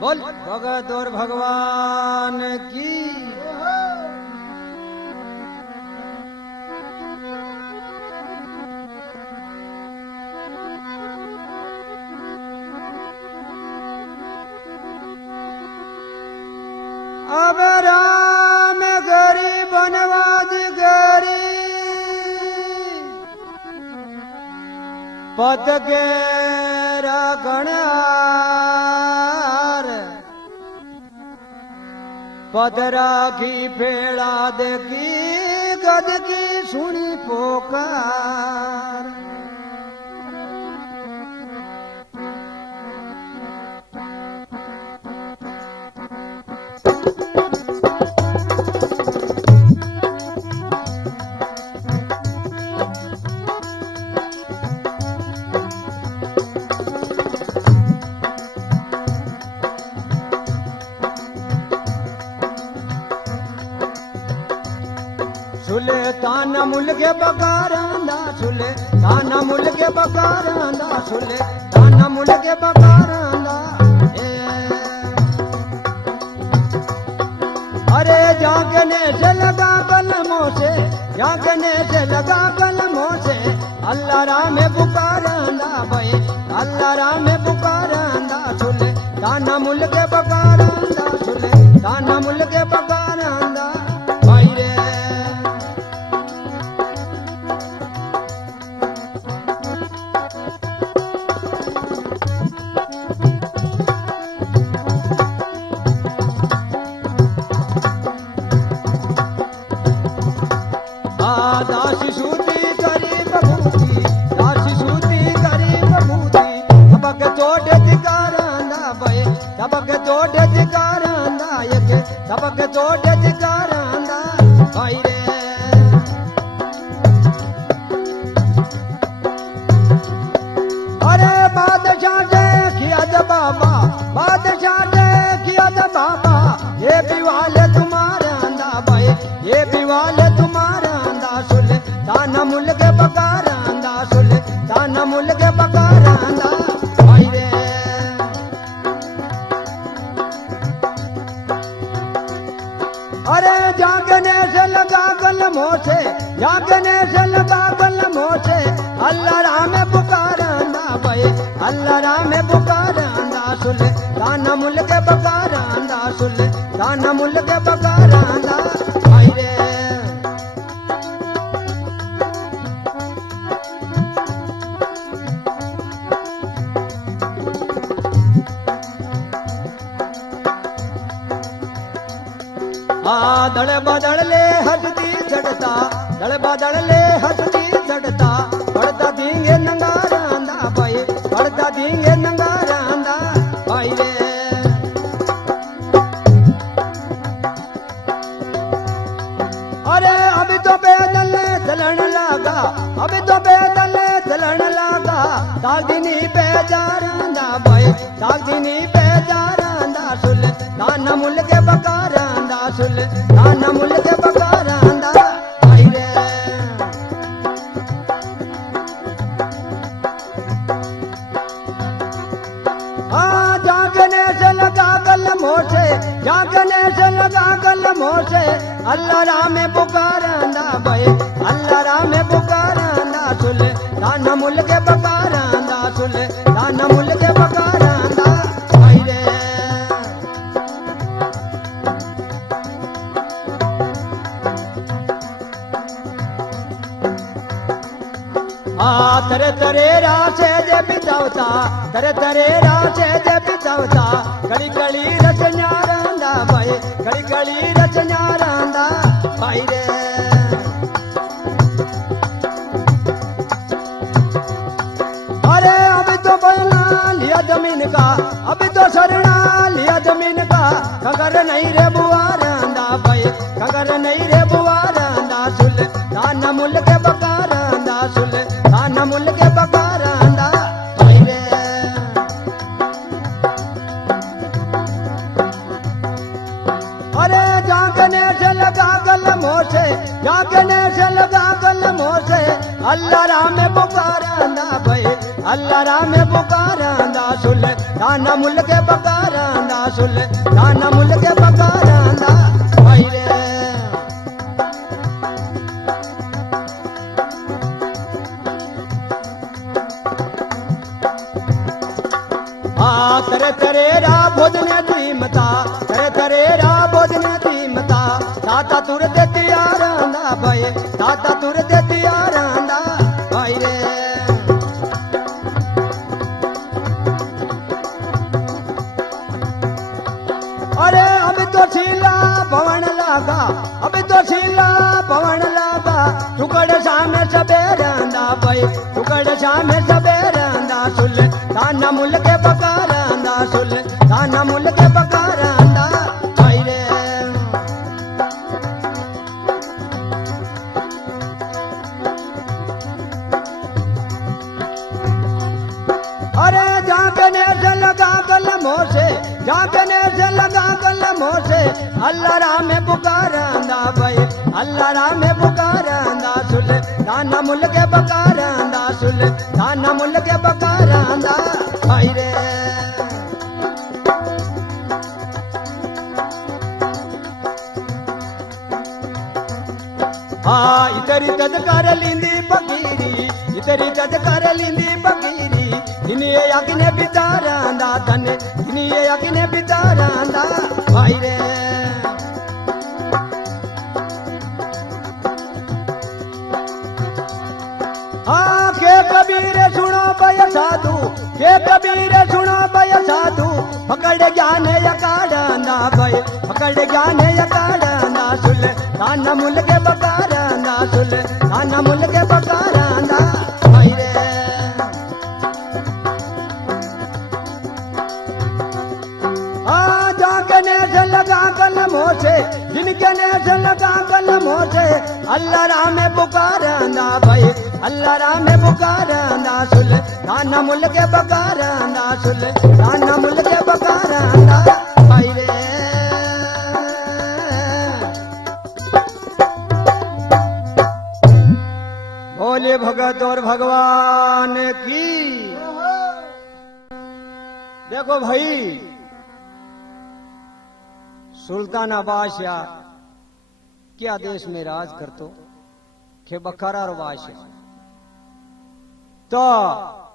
बोल भगत और भगवान की। अब राम गरी बनवाद गरी पद के गणार पद राखी फेड़ा देखी गद की सुनी पोकार। सुल्तान मुल्के बकारांदा सुल्तान मुल्के बकारांदा सुल्तान मुल्के बकारांदा अरे जागने से लगा कलमों से जागने से लगा कलमों से अल्लाह राम पुकारांदा भाई अल्लाह राम पुकारांदा सुल्तान मुल्के बकारांदा सुल्तान मुल्के बकारांदा भाई रे। दासी सूती गरीब भूती दासी सूती गरीब भूती सबक चोट जिकारांदा भाई सबक चोट जिकारांदा एक सबक चोट जिकारांदा भाई रे। अरे बादशाह ने किया द बाबा बादशाह ने किया द बाबा ये विवाल तुम्हारा अंदा भाई ये विवाल तुम्हारा ताना मुल्के बकारांदा ताना मुल्के बकारांदा भाई रे। अरे जागने से लगा कलमों से जागने से लगा कलमों से अल्लाह राम पुकारांदा भाई अल्लाह राम पुकारांदा ताना मुल्के बकारांदा ताना मुल्के बकारांदा भाई रे। दड़ बदड़ ले हटती चढ़ता दड़ बदड़ ले हटती चढ़ता पड़ता दींगे नंगारांदा भाई पड़ता दींगे नंगारांदा भाई रे। अरे अभी तो पैदल चलन लगा अभी तो पैदल चलन लगा दागिनी पे जारांदा भाई दागिनी पे जारांदा सुल्तान मुल्के बकारांदा सुल्तान मुल्के बकारांदा भाई रे। हाँ जागने से लगा कलमों से जागने से लगा कलमों से अल्लाह राम पुकारांदा भाई अल्लाह राम पुकारांदा सुल्तान मुल्के बकारांदा सुल्तान मुल्के बकारांदा भाई रे। तरे तरे रासे जे बितावता तरे तरे रासे जे बितावता गली गली रचन्यारांदा भाई गली गली रचन्यारांदा भाई रे। अरे अभी तो बलना लिया जमीन का अभी तो सरना लिया जमीन का खगर नहीं रे बुआरांदा भाई खगर नहीं रे बुआरांदा सुल्तान मुल्के बकारांदा सुल्तान मुल्के बकारांदा भाई रे। अरे जागने से लगा दाना मुल के बकारांदा सुल दाना मुल के बकारांदा भाई रे करे करे रा भोजन धीमता करे करे रा भोजन धीमता ताता तुर देती आरांदा भाई ताता तुर देती आरांदा भाई रे अरे अभी तो शीला भवन लागा अभी तो शीला भवन लागा टुकड़ सामने सबेरंदा भाई टुकड़ सामने सबेरंदा सुल दाना मुल के बकारांदा सुल दाना मुल के बकारांदा भाई रे अरे जागने से लगा कलमों से जागने से लगा कलमों से अल्लाह राम में पुकारांदा भाई अल्लाह राम में पुकारांदा सुल दाना मुल के बकारांदा सुल दाना मुल के बकारांदा भाई रे इतरी तद कर लिंदी बकीरी इतरी तद कर लिंदी बकीरी इन्हें यज्ञ बितारांदा तन इन्हें यज्ञ बितारांदा भाई रे के कबीर सुनो भय साधु के कबीर सुनो भय साधु पकड़ ज्ञान यकाड़ांदा भय पकड़ ज्ञान यकाड़ांदा सुल दाना मुल के बकारांदा सुल दाना मुल के बकारांदा भाई रे जागने से लगा कलमों से जिनके से लगा कलमों से अल्लाह राम में पुकारांदा भाई अल्लाह राम में पुकारांदा सुल दाना मुल के बकारांदा सुल दाना मुल के बकारांदा भाई रे बोले भगत और भगवान की देखो भाई सुल्ताना बादशाह क्या देश में राज करतो के बखारा रो बादशाह तो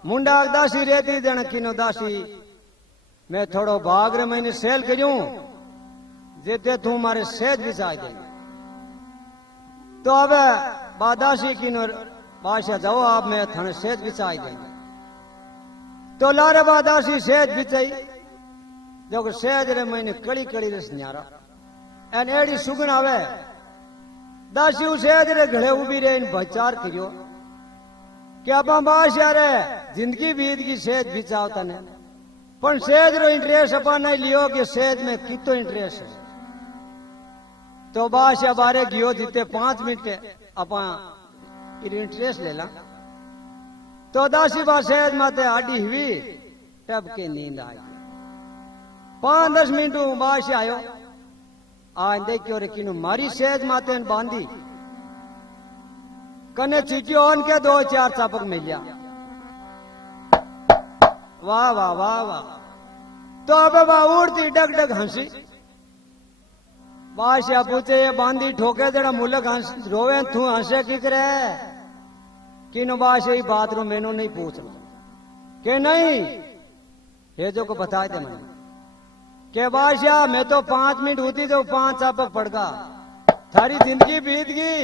मुंडा दासी रहती जन किनो दासी मैं थोड़ो भाग रे मैंने सेल करूं जेते तू मारे सेज बिछाई दे तो अब बादासी किनो बादशाह जाओ आप मैं थाने सेज बिछाई दे तो लारे बादासी सेज बिछाई जो सेज रे मैंने कड़ी कड़ी रस न्यारा एन एड़ी सुगन आवे दासी सेज रे घड़े उभी रे इन बचार करियो कि आप बादशाह रे जिंदगी बीत की सेज बिचाव तने पण सेज रो इंटरेस्ट अपा नहीं लियो कि सेज में कितो इंटरेस्ट है तो बादशाह बारे गियो जीते 5 मिनट अपा इंटरेस्ट ले ला तो दासी बा सेज माते आडी हुई टब के नींद आई 5-10 मिनट बादशाह आयो आज देखियो रे किनु मारी सेज माते बांधी कने चीटियो ऑन के 2-4 चापक मिलिया वाह वाह वाह वाह तो अब बा उड़ती डग डग हंसी बादशाह पूछे ये बांधी ठोके जरा मुलक हंस रोवे तू हंसे की करे किनो बादशाह बात रो मैनू नहीं पूछ के नहीं ये जो को बताए थे मैंने के बादशाह मैं तो 5 मिनट होती तो 5 चापक पड़गा थारी जिंदगी बीत गई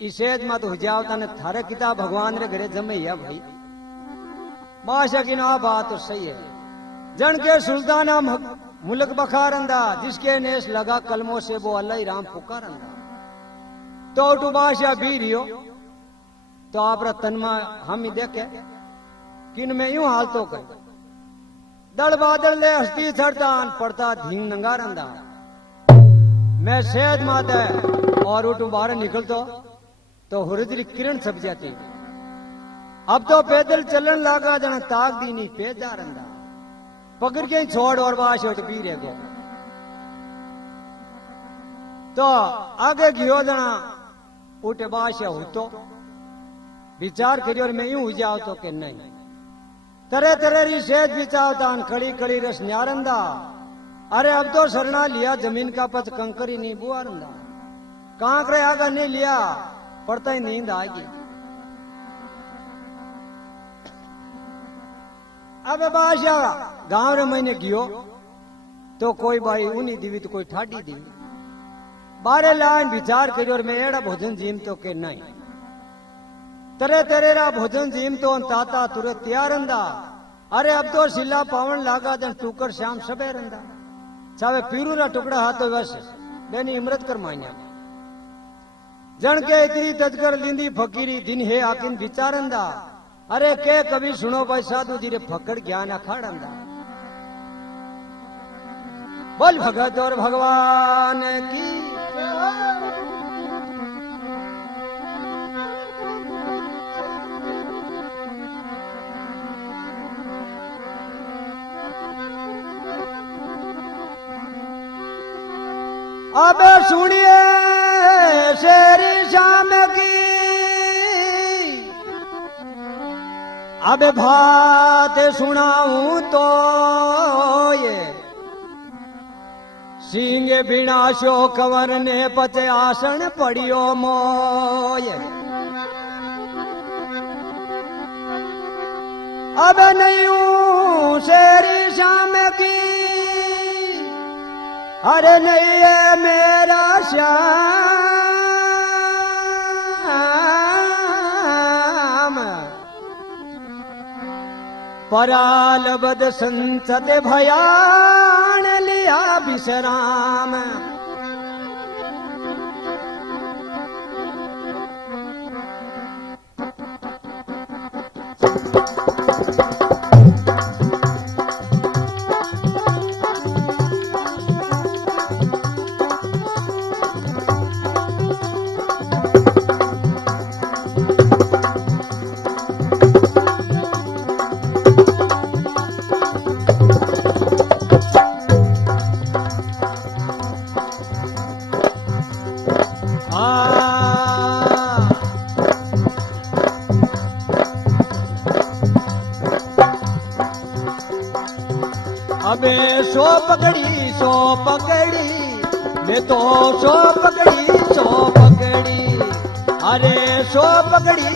इसेज मत हो जाओ तने थारे किताब भगवान रे घरे जमे या भाई बादशाह की ना बात तो सही है जन के सुल्ताना मुल्क बखारंदा जिसके नेस लगा कलमों से वो अल्लाह राम पुकारंदा तो टू बादशाह भी रियो तो आप तनमा हम ही देखे किन में यूं हाल तो कर दड़ बादल ले हस्ती छड़तान पड़ता धींग नंगारंदा मैं सेहत मात है और उठू बाहर निकल तो हुरजरी किरण छप जाती अब तो पैदल चलन लागा जना ताक दी नहीं पे जा रंदा पकड़ के छोड़ और बाश उठ पी रे गो तो आगे गियो जना उठे बाश हो तो विचार करियो और मैं यूं हो जाओ तो के नहीं तरह तरह री सेज बिचावतान खड़ी खड़ी रस न्यारंदा अरे अब तो सरना लिया जमीन का पच कंकरी नहीं बुआरंदा कांकरे आगा नहीं लिया पड़ता ही नींद आएगी। अब बादशाह गांव रे मैंने गियो तो कोई बाई ऊनी दीवी तो कोई ठाडी दीवी बारे लाइन विचार करियो और मैं एड़ा भोजन जीम तो के नहीं तरह तरह रा भोजन जीम तो ताता तुरे तैयार रंदा अरे अब तो सिला पावन लागा जन टुकड़ श्याम सबे रंदा चावे पीरू रा टुकड़ा हाथो बस बेनी इमरत कर मान्या जन के इतनी तजकर लिंदी फकीरी दिन है आकिन विचारंदा अरे के कभी सुनो भाई साधु जी रे फकड़ ज्ञान अखाड़ंदा बोल भगत और भगवान की अब सुनिए शेरी शाम की अब बात सुनाऊं तो ये सिंह बिना शो कंवर ने पचे आसन पड़ियो मोय अब नहीं हूं शेरी शाम की अरे नहीं है मेरा श्याम पराल बद संसद भयान लिया विश्राम अबे सो पकड़ी मैं तो सो पकड़ी अरे सो पकड़ी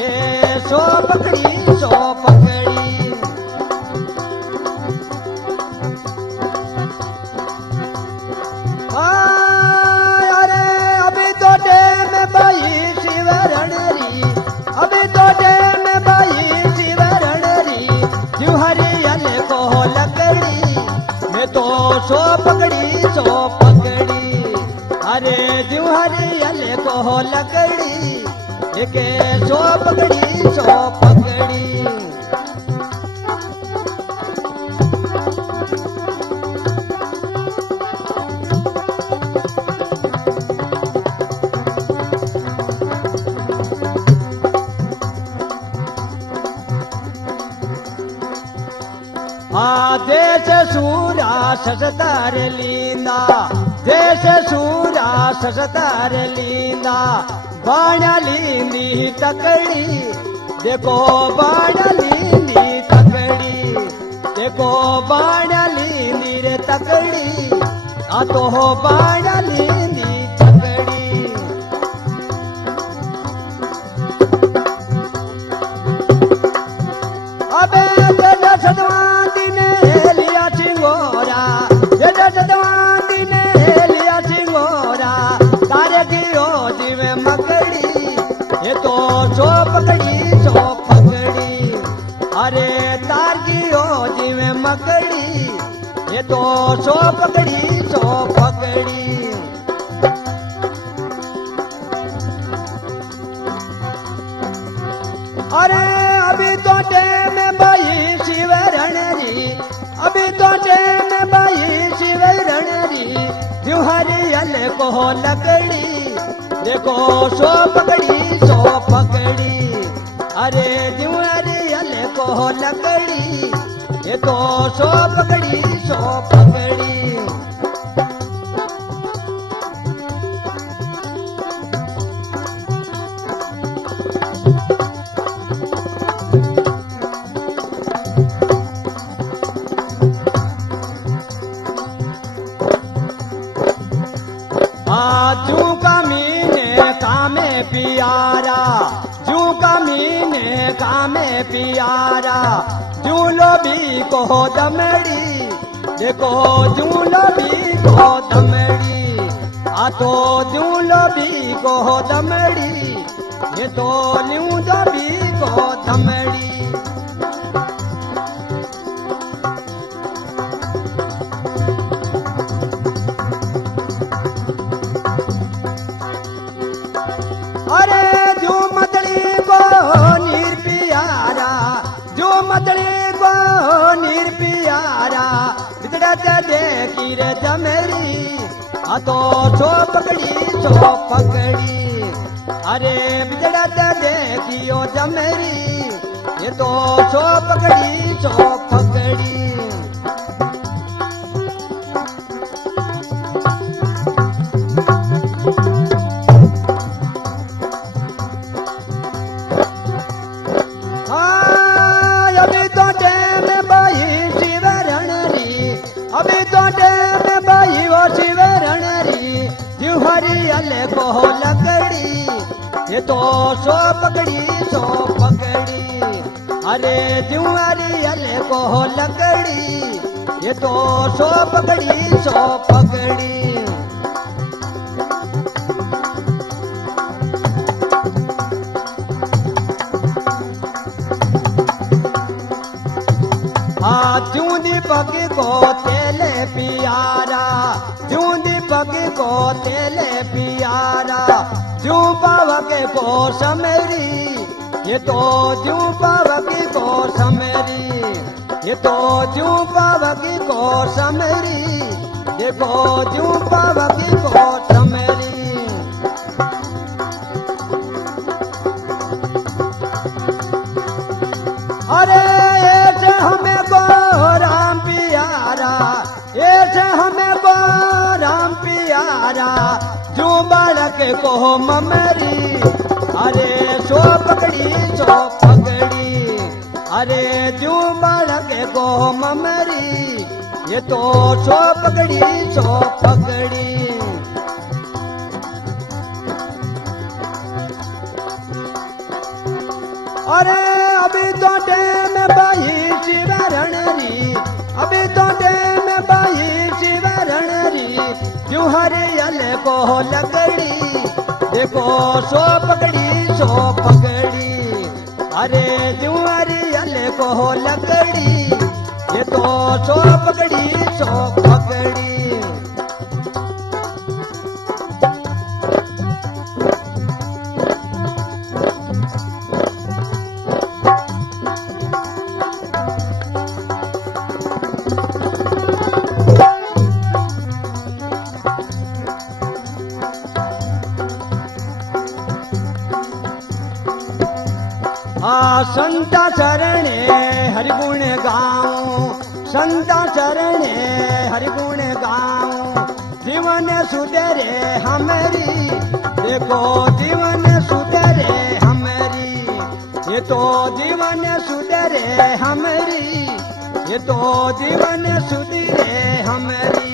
ये सो पकड़ी अरे अभी तो डेम बाई शिवरणरी अभी तो डेम बाई शिवरणरी जुहरियल को लकड़ी मैं तो सो पकड़ी अरे जुहरियल को लकड़ी एक सो पकड़ी देश सूरा सजदार लींदा देश सूरा सजदार लींदा बाणा लींदी तकड़ी देखो बाणा लींदी तकड़ी देखो बाणा लींदी रे तकड़ी आ तो हो बाणा लींदी तकड़ी अबे सदवादी ने लिया चिंगोरा सदवादी ने लिया चिंगोरा तारे की रोजी में मकड़ी ये तो सो पकड़ी अरे तार की रोजी में मकड़ी ये तो सो पकड़ी अरे अभी तो टेम बाई शिवरणरी अभी तो टेम बाई शिवरणरी जुहरियल को लकड़ी देखो सो पकड़ी अरे जुहरियल को लकड़ी ये तो सो पकड़ी पियारा जू कमीने का में पियारा जू लोभी को दमड़ी देखो जू लोभी को दमड़ी आ तो जू लोभी को दमड़ी ये तो ल्यू लोभी को दमड़ी अरे जो मदड़ी को नीर पियारा जो मदड़ी को नीर पियारा बिगड़त देखी रे जमेरी आ तो छो पकड़ी अरे बिगड़त देखियो जमेरी ये तो छो पकड़ी अभी तो टेम बाई वो शिवरण री जुहरी अले को लकड़ी ये तो सो पकड़ी अरे जुहरी अले को लकड़ी ये तो सो पकड़ी जूं दीपक को तेले पियारा जूं दीपक को तेले पियारा जूं पावक को समेरी ये तो जूं पावक को समेरी ये तो जूं पावक को समेरी देखो जूं पावक को समेरी अरे ऐसे हमें को राम पियारा ऐसे हमें को राम पियारा जो बालक को ममरी अरे सो पकड़ी अरे जो बालक को ममरी ये तो सो पकड़ी अरे अभी तो टेम बाई शिवरण री अभी तो टेम बाई शिवरण री जुहरी अले को लकड़ी देखो सो पकड़ी अरे जुहरी अले को लकड़ी ये तो सो पकड़ी संता शरणे हरिगुण गाऊं संता शरणे हरिगुण गाऊं जीवन सुधरे हमारी देखो जीवन सुधरे हमारी ये तो जीवन सुधरे हमारी ये तो जीवन सुधरे हमारी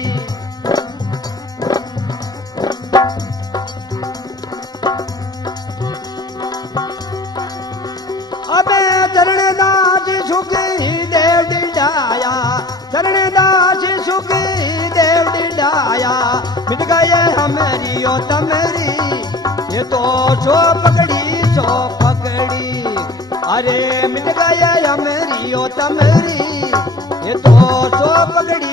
अबे चरणदास सुखी देव डिडाया चरणदास सुखी देव डिडाया मिट गए हमारी ओ तमेरी ये तो सो पकड़ी अरे मिट गए हमारी ओ तमेरी ये तो सो पकड़ी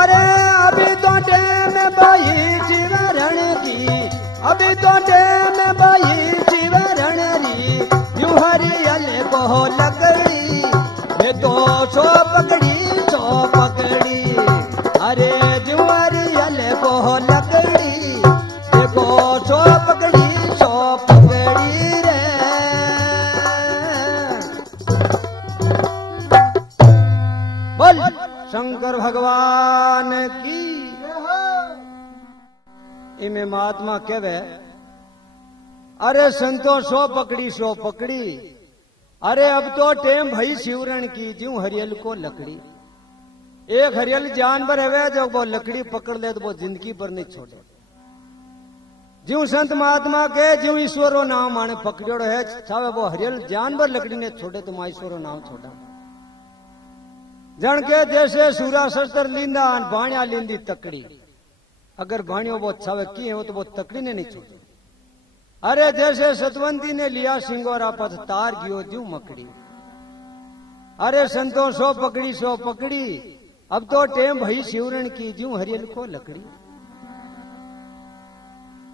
अरे अभी तो टेम बाई शिवरण की अभी तो टेम बाई शिवरण री जुहरी अले को लकड़ी ये तो सो पकड़ी अरे जुहरी अले को लकड़ी देखो सो पकड़ी रे बोल शंकर भगवान की इमे महात्मा कहवे अरे संतो सो पकड़ी अरे अब तो टेम भई शिवरण की ज्यों हरियल को लकड़ी। एक हरियल जानवर है जो वो लकड़ी पकड़ ले तो वो जिंदगी पर नहीं छोड़े। ज्यों संत महात्मा के ज्यों ईश्वरो नाम आने पकड़ो है छावे वो हरियल जानवर लकड़ी ने छोड़े तो ईश्वरो नाम छोड़ा। जन के जैसे सूरा शस्त्र लींदा भाणिया लींदी तकड़ी। अगर भाणियों वो छावे की है वो तो वो तकड़ी ने नहीं छोड़ी। अरे जैसे सतवंती ने लिया सिंगोरा पथ तार गियो ज्यों मकड़ी। अरे संतों सो पकड़ी अब तो टेम भई शिवरण की ज्यों हरियल को लकड़ी।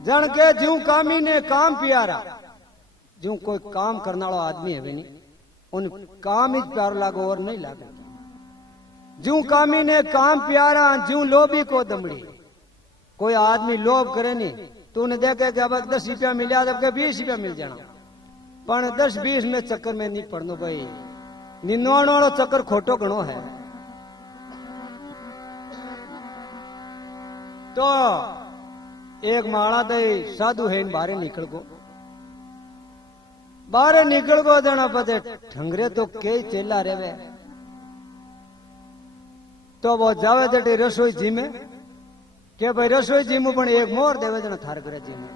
जन के ज्यों कामी ने काम प्यारा ज्यों कोई काम करने वाला आदमी है नहीं उन काम ही प्यार लागो और नहीं लागे। ज्यों कामी ने काम प्यारा ज्यों लोभी को दमड़ी। कोई आदमी लोभ करे नहीं तूने देखे कि अब 10 रुपया मिला जब के 20 रुपया मिल जाना पर 10-20 में चक्कर में नहीं पड़नो भाई। निंदवाण वालो चक्कर खोटो घणो है। तो एक माड़ा दई साधु है बाहर निकल गो देना पते ठंगरे तो कई चेला रेवे। तो वो जावे जटी रसोई जी में के भाई रसोई जी में पण एक मोर देवे जना थार करे जी में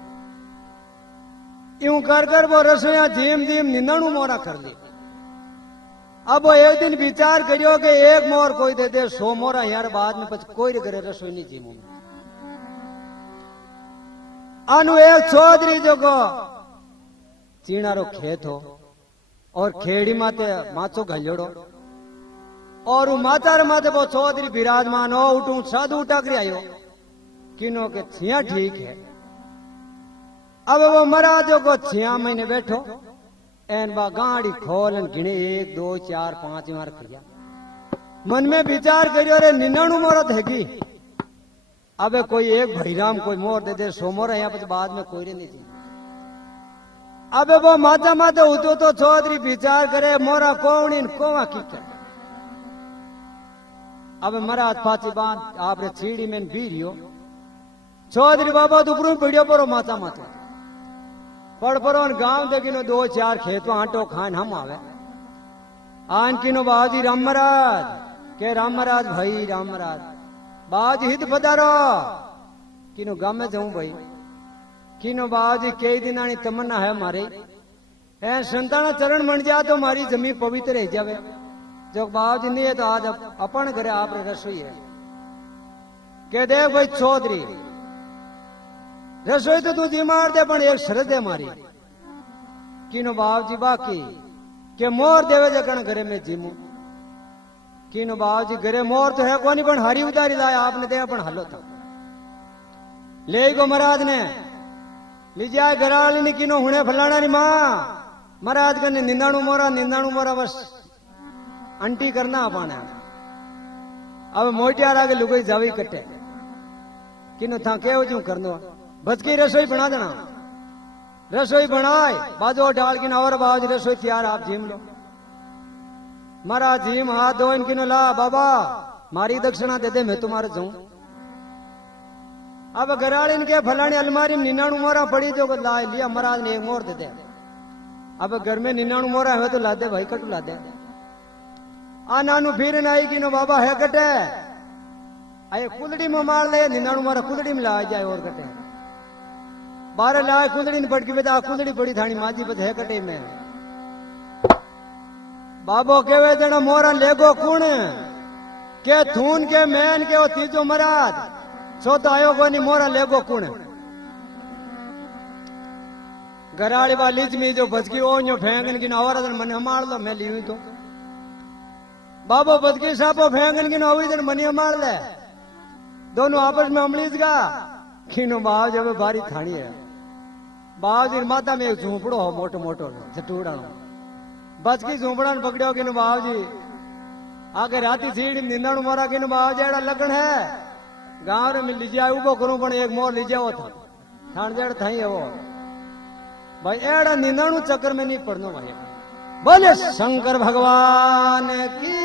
यूं कर वो रसोईया धीम धीम 99 मोरा कर ली। अब वो एक दिन विचार करियो कि एक मोर कोई दे दे 100 मोरा यार बाद में पछ कोई करे रसोई नहीं जी में। आनु एक चौधरी जो को चीणारो खेत हो और खेड़ी माते माचो घल्योड़ो और मातार माते वो चौधरी विराजमान हो उठू साधु उठाकरी आयो किनो के छिया ठीक है। अब वो महाराजो को 6 महीने बैठो एन बा गाड़ी खोलन गिने 1 2 4 5 मार किया मन में विचार करियो रे 99 मोरत हैगी। अबे कोई एक भैराम कोई मोर दे दे 100 मोर यहाँ पर बाद में कोई नहीं जी। अबे वो माता माता उतो तो चौधरी विचार करे मोरा कौन कोवा की कर। अब महाराज पाची बांध आपरे छीड़ी में बीरियो चौधरी बाबा दुपरू पीड़ियो परो माता माता पड़ परो गांव देखिनो 2 4 खेत आटो खान हम आवे आन किनो बाजी राम महाराज के राम महाराज भाई राम महाराज बाज हित पधारो किनो गांव में जाऊं भाई किनो बाजी कई दिनानी तमन्ना है मारे ए संताना चरण बन जा तो मारी जमीन पवित्र रह जावे। जो बाजी नहीं है तो आज अपन घरे आप रसोई है के देख भाई चौधरी रसोई तो तू जी मार दे पण एक शरत है मारी किनो बाबजी बाकी के मोर देवे जकण घरे में जीमू किनो बाबजी घरे मोर तो है कोनी पण हरी उतारी लाया आपने दे पण हलो था ले गो महाराज ने लीजिए घराली ने किनो हुने फलाना नी मां महाराज कने 99 मोरा बस अंटी करना अपाने। अब मोटियार आगे लुगाई जावी कटे किनो था केव जू करनो बचकी रसोई बना देना रसोई बनाए बाजो डाल के और बाज रसोई तैयार आप झीम लो। महाराज झीम हाथ धो इनकी नो ला बाबा मारी दक्षिणा दे दे मैं तुम्हारे जाऊं। अब घराल इनके फलानी अलमारी 99 मोरा पड़ी जो ला लिया महाराज ने एक मोर दे दे। अब घर में 99 मोरा है तो ला दे भाई कटू ला दे आ नानू फिर आई कि नो बाबा है कटे आए कुलड़ी में मार ले 99 मोरा कुलड़ी में ला जाए और कटे 12 लाए कुलड़ी ने पटकी बेटा कुलड़ी पड़ी थानी माजी बद है कटे में बाबो केवे जना मोरा लेगो कुण के थून के मैन के ओ तीजो महाराज चौथा आयो कोनी मोरा लेगो कुण। घराड़ी वाली में जो बचकी ओ फेंगन की नवर मन मार लो मैं ली तो बाबो बचकी सापो फेंगन की नवी मनी मार ले दोनों आपस में अमलीज गा खीनो बाव जब बारी थानी है बाव जी माता में एक झूपड़ो हो मोटो मोटो झटूड़ा बचकी झूपड़ा पकड़ो कि बाव जी आगे राती सीढ़ी 99 मोरा कि बाव जेड़ा लगन है गांव में लीजिए उबो करूं पण एक मोर लीजिए वो था थान जेड़ थाई है वो भाई एड़ा 99 चक्कर में नहीं पड़नो भाई। बोले शंकर भगवान की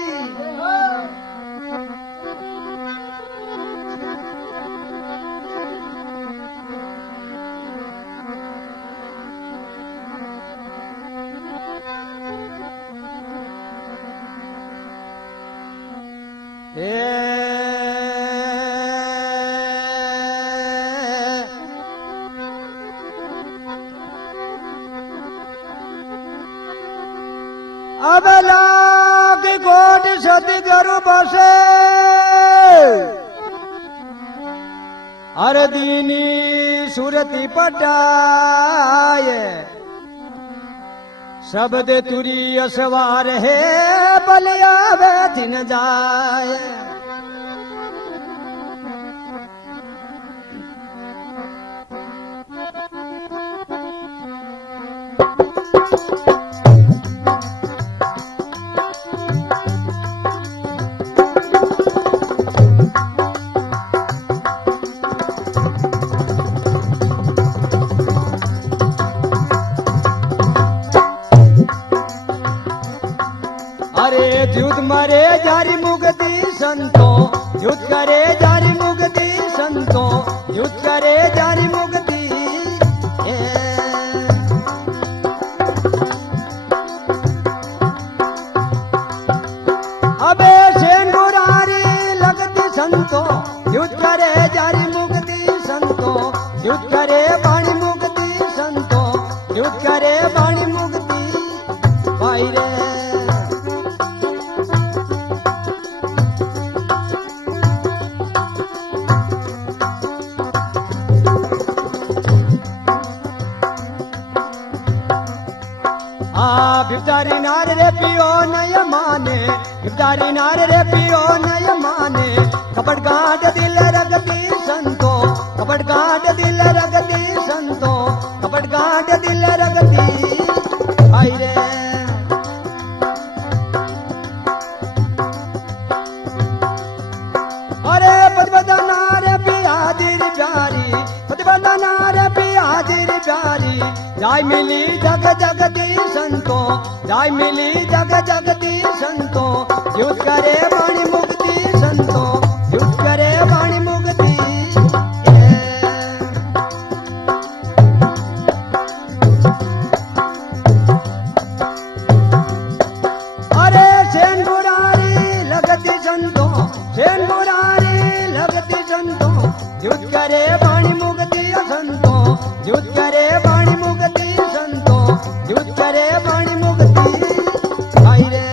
अब लाख कोट सतगुरु बसे अर दीनी सुरति पटाए शब्द तुरी असवार है बलिया बैठिन जाए युद्ध मरे जारी मुक्ति संतो युद्ध करे जारी मुक्ति संतो युद्ध करे जारी मुक्ति अबे सेन मुरारी लगती संतो युद्ध करे जारी मुक्ति संतो युद्ध करे वाणी मुक्ति संतो युद्ध करे वाणी मुक्ति भाई रे भिवतारी नार रे पियो नय माने भिवतारी नार रे पियो नय माने कपट गांठ दिल रगती संतो कपट गांठ दिल रगती संतो कपट गांठ दिल रगती आई रे अरे पदबदा नार पिया दिल प्यारी पदबदा नार पिया दिल प्यारी जाय मिली जग जगती संतो जाय मिली जग जगती संतो युद्ध करे वाणी मुक्ति संतो युद्ध करे वाणी मुक्ति अरे सेन मुरारी लगती संतो सेन मुरारी लगती संतो युद्ध करे वाणी मुक्ति संतो युद्ध करे वाणी मुक्ति संतो युद्ध करे वाणी मुक्ति आई रे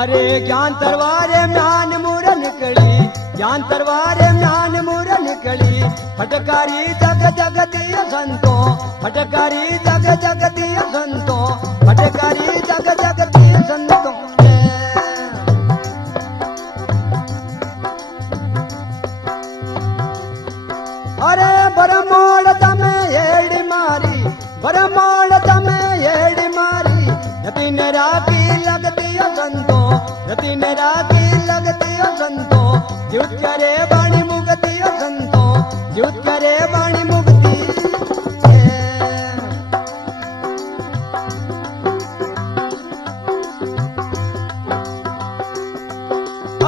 अरे ज्ञान तरवारे म्यान मुर निकली ज्ञान तरवारे म्यान मुर निकली फटकारी जग जगती संतो फटकारी जग जगती संतो फटकारी जग जगती संतो अरे बरमोड़ तमे एड़ी मारी बरमोड़ तमे एड़ी मारी नती नरा की लगती संतो नती नरा की लगती संतो युद्ध करे वाणी मुक्ति संतो युद्ध करे वाणी मुक्ति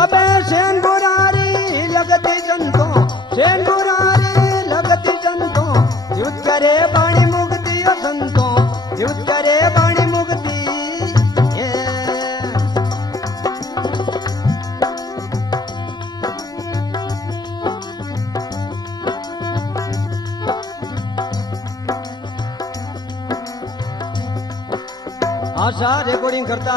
अबे सेन मुरारी लगती संतो सेन मुरारी लगती संतो युद्ध करे वाणी मुक्ति संतो युद्ध करे वाणी मुक्ति आशा रिकॉर्डिंग करता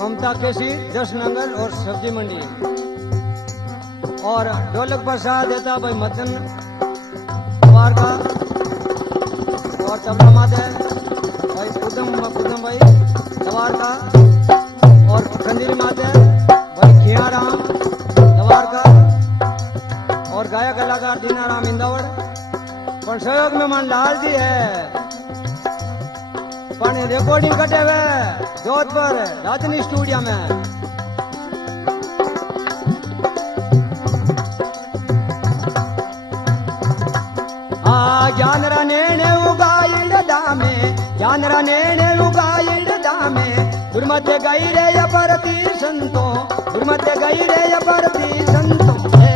ममता केसी 10 नंगल और सब्जी मंडी और ढोलक पर साथ देता भाई मदन पवार का और तबला माते भाई उदम भाई सवार का और खंडीरी माते भाई खियाराम सवार का और गायक कलाकार दीनाराम इंदावड़ पर सहयोग में मन लाल जी है पानी रिकॉर्डिंग कटे हुए जोधपुर राजनी स्टूडियो में ज्ञान रनेण उगाइड दामे ज्ञान रनेण उगाइड दामे नहीं रे अबरती संतों है।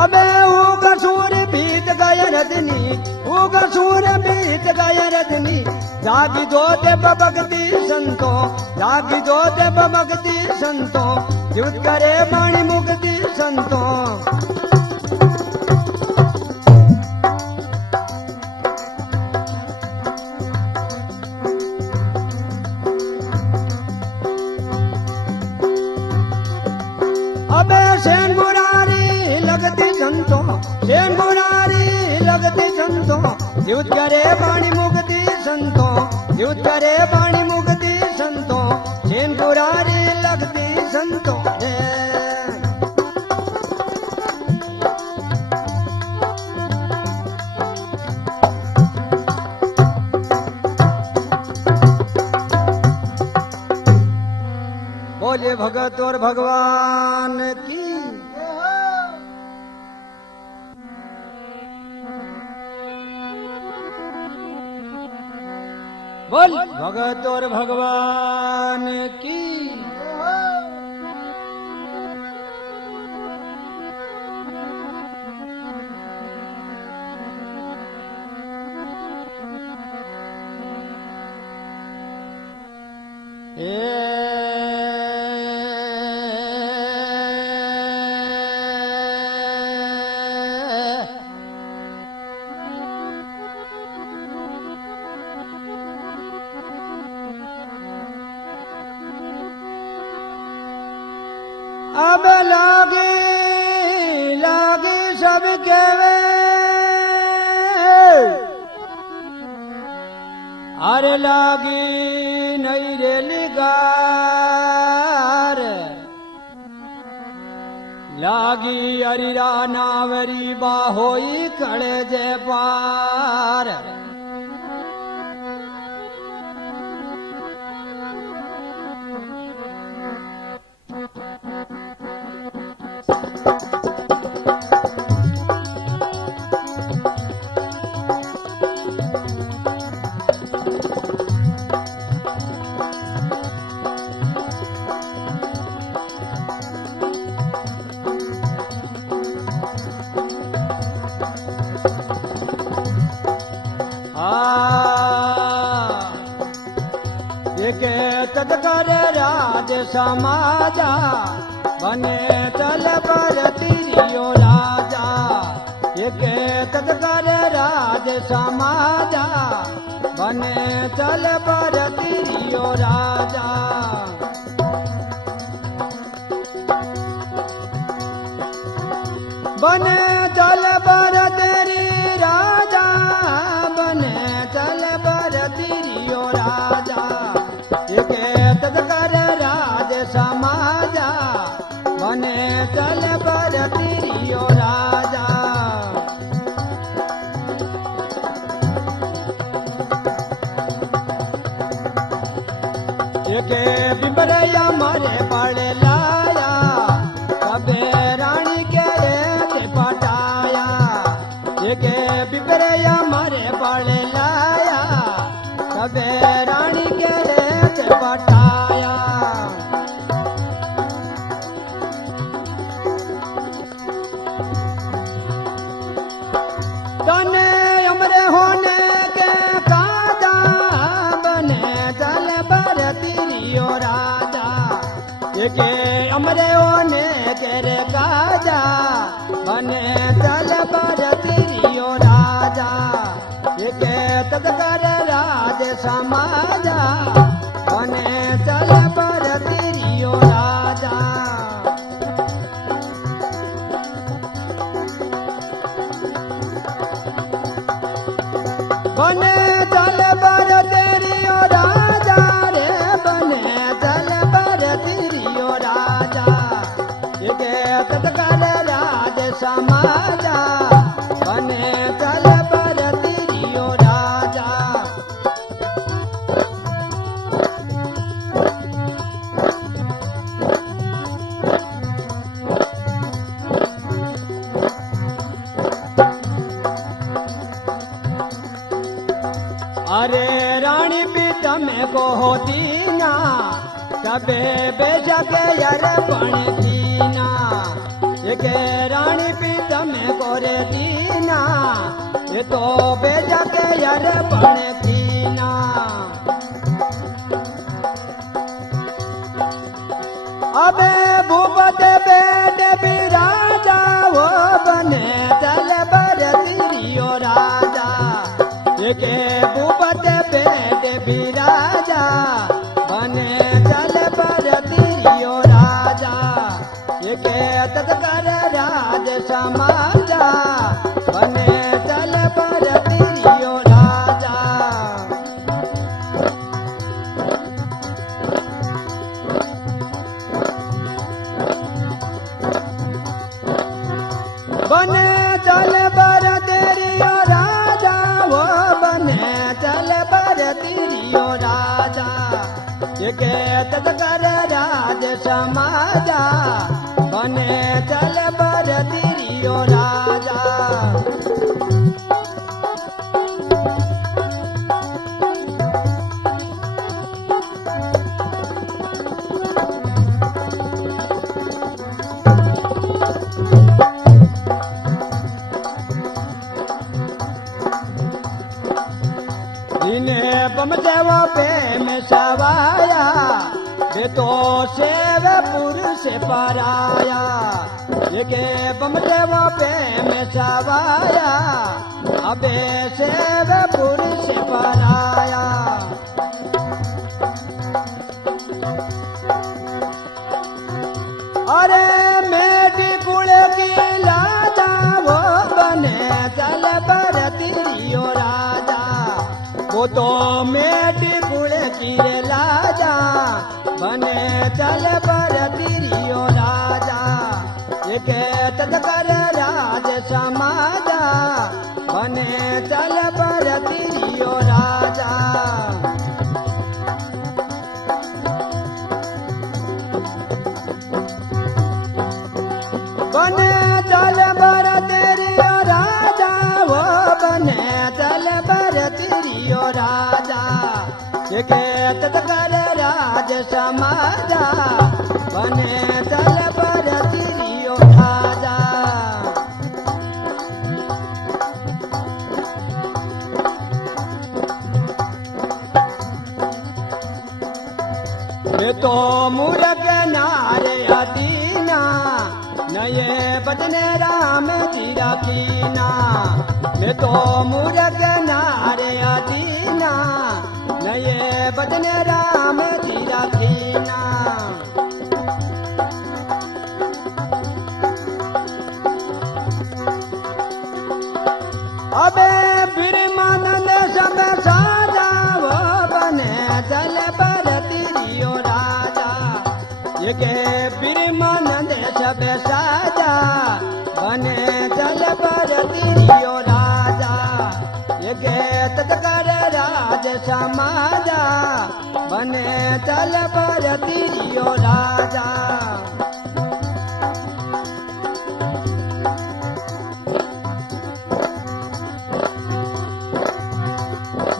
अबे उगा सूर बीत गया रजनी, उगा सूर बीत गया रजनी, जागी दो देव भक्ति संतो, जागी दो देव भक्ति संतो, युद्ध करे वाणी मुक्ति संतो। अबे सेन मुरारी लगती संतो, सेन मुरारी लगती संतो, युद्ध करे वाणी मुक्ति संतो, युद्ध करे वाणी मुक्ति संतो, सेन मुरारी लगती संतो है। बोले भगत और भगवान की बोल भगत और भगवान की। अब लागे लागे सब केवे, अरे लागी नहीं रे लिगार, लागी अरिरा नावरी बाहोई खड़े जे पार। तदकर राज समाजा, बने तल पर तिरियो राजा, एक तदकर राज समाजा, बने तल पर तिरियो राजा। बने तल पर तेरी राजा, बने तल पर तिरियो राजा, तदकर राज समाजा, बने तल पर तिरियो राजा। के बिबरया मारे पड़े लाया, कबे रानी के पटाया, के बिबरया मारे पड़े लाया, कबे रानी के पटाया। तने अमरे होने के काजा, बने तल पर तिरियो राजा, के अमरे होने के रे काजा, बने तल पर तिरियो राजा, के तदकर राज समाजा, बने तल पर तिरियो राजा। बने तल पर तिरियो राजा रे, बने तल पर तिरियो राजा, के तदकर राज समाजा, कबे बेजा के यार पानी पीना एक रानी पीता में गोरे दीना ये तो बेजा के यार पानी पीना अबे भूपत बेट बिराजा वो बने चल बर तिरियो राजा एक भूपत बेट बिराजा बने चल बर तिरियो राजा एक तत्कर राज समाजा बने चल बर तिरियो राजा बने चल बर तिरियो राजा वो बने चल बर तिरियो राजा एक तत्कर राज समाजा बने चल बर तिरियो राजा जिन्हें बम देवा पे में सवाया ये तो सेवपुर से पराया ये के बम देवा पे में सवाया अबे सेवपुर से पराया अरे मेरी कुल की लाजा वो बने चल बर तिरियो राजा वो तो मेरी कुल की लाजा बने चल बर तिरियो राजा एक तत्कर राज समाजा बने चल बर तिरियो राजा बने चल बर तिरियो राजा वो बने चल बर तिरियो राजा एक तत्कर राज समाजा बने चल बर तिरियो राजा ये तो मूरख नारे अदीना नये बदने राम तीरा कीना ये तो मूरख नारे अदीना नये बदने राम तीरा कीना अबे बिरमानंद सब साजा वो बने चल बर तिरियो राजा ये के बिरमानंद सब साजा बने चल बर तिरियो राजा ये के तत्कर राज समाजा बने चल बर तिरियो राजा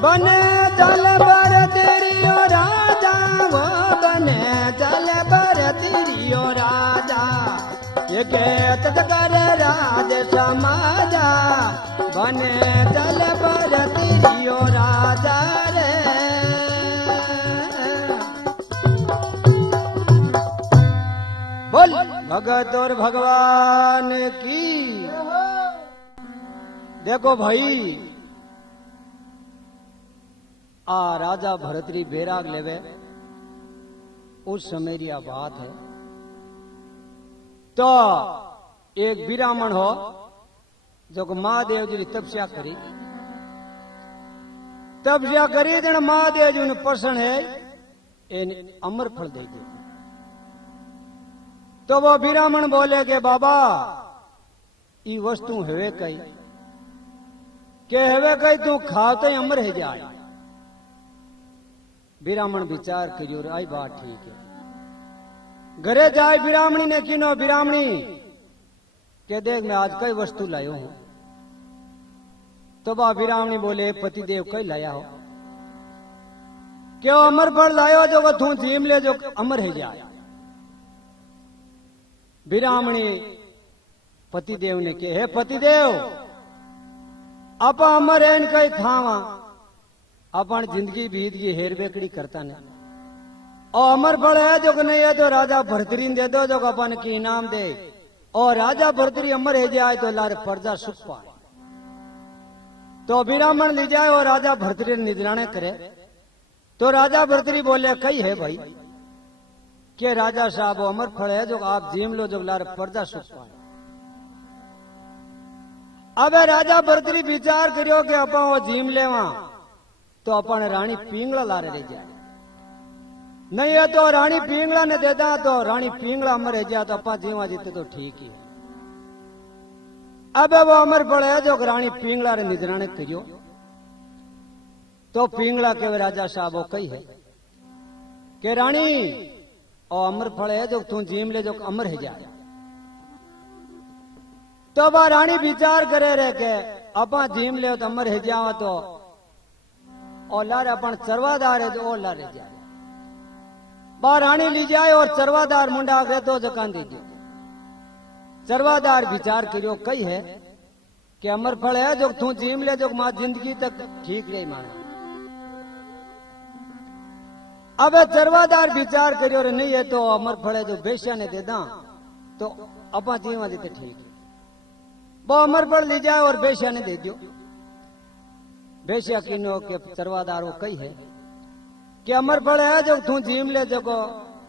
बने चल बर तिरियो राजा वो बने चल बर तिरियो राजा ये के तत्कर राज समाजा बने चल बर तिरियो राजा रे बोल भगत और भगवान की देखो भाई आ राजा भरतरी बैराग लेवे उस समय की बात है तो एक बिरामण हो जो महादेव जी ने तपस्या करी तेन महादेव जी ने प्रसन्न है इन अमर फल दे दे तो वो बिरामण बोले के बाबा ई वस्तु हवे कई के हवे कई तू खाते अमर है जाए बिरामण विचार करियो आई बात ठीक है घरे जाए बिरामणी ने किनो बिरामणी के देख मैं आज कई वस्तु लायो हूं तो बा बिरामणी बोले पतिदेव कई लाया हो क्यों अमर फल लायो जो को तू जीम ले जो अमर है जाए। बिरामणी पतिदेव ने कहे, हे पतिदेव आप अमर है कई खावा अपन जिंदगी बीत गई हेर बेकड़ी करता ने और अमर फल है जो नहीं है तो राजा भरतरी दे दो जो अपन की इनाम दे और राजा भरतरी अमर है जाए तो लारे प्रजा सुख पाए। तो बिरामण ले जाए और राजा भरतरी निद्राने करे तो राजा भरतरी बोले कई है भाई के राजा साहब अमर फल है जो आप जीम लो जो लारे प्रजा सुख पाए। अब राजा भरतरी विचार करियो कि अपन वो जीम लेवा तो अपन रानी पिंगला लारे रह जाए, नहीं है तो रानी पिंगला ने देता तो रानी पिंगला अमर रह जाए तो अपन जीवा जीते तो ठीक ही है। अब वो अमर फल है जो रानी पिंगला रे निद्राने करियो तो पिंगला के राजा साहब वो कही है कि रानी और अमर फल है जो तू जीम ले जो अमर है जाए। तो वह रानी विचार करे रहे के अपा जीम ले तो अमर है जावा तो और लारे अपन चरवादार है जो और लारे जाए। बा रानी ली जाए और चरवादार मुंडा आगे तो जकान दीजिए। चरवादार विचार करियो कही है कि अमर फल है जो तू जीम ले जो मां जिंदगी तक ठीक नहीं माने। अब चरवादार विचार करियो रे नहीं है तो अमर फल है जो बेश्या ने दे दा तो अपा जीवा देते ठीक है। वो अमर फल ले जाए और बेश्या ने दे दियो। बेश्या किनो के चरवादार कही है कि अमर फल है जो तू जीम ले जो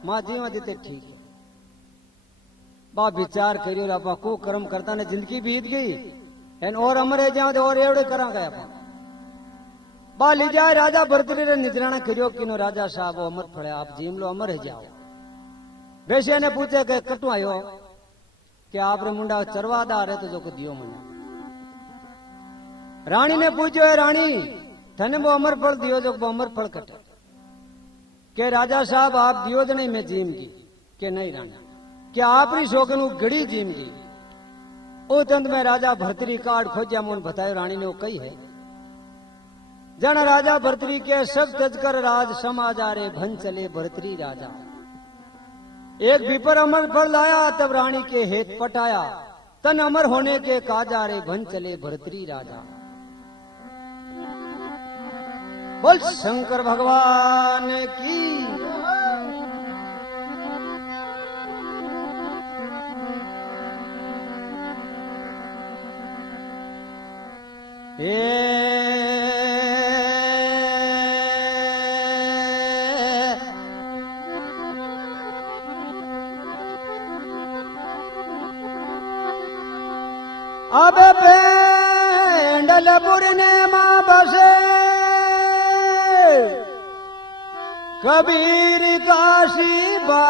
मां जीवा देते ठीक है। बा विचार करियो अपा को कर्म करता ने जिंदगी बीत गई एन और अमर है जाओ तो और एवड़े करा गए अपा। बा ली जाए राजा भरतरी रे निद्राना करियो किनो राजा साहब अमर फल है आप जीम लो अमर है जाओ। बेश्या ने पूछे कि कटू आयो कि आप रे मुंडा चरवादार है तो जो को दियो मने। रानी ने पूछो है रानी थने वो अमर फल दियो जो अमर फल कटे के राजा साहब आप दियो तो नहीं मैं जीम की के नहीं रानी क्या आपरी शोकन गड़ी जीम की। ओ तंत में राजा भरतरी कार्ड खोजा मुन बतायो रानी ने वो कही है जन राजा भरतरी के सब तजकर राज समाजारे भन चले भरतरी राजा। एक विपर अमर फल लाया तब रानी के हेत पटाया तन अमर होने के काजारे भन चले भरतरी राजा। बोल शंकर भगवान की। अब पेंडलपुर ने मां बसे कबीर काशी बास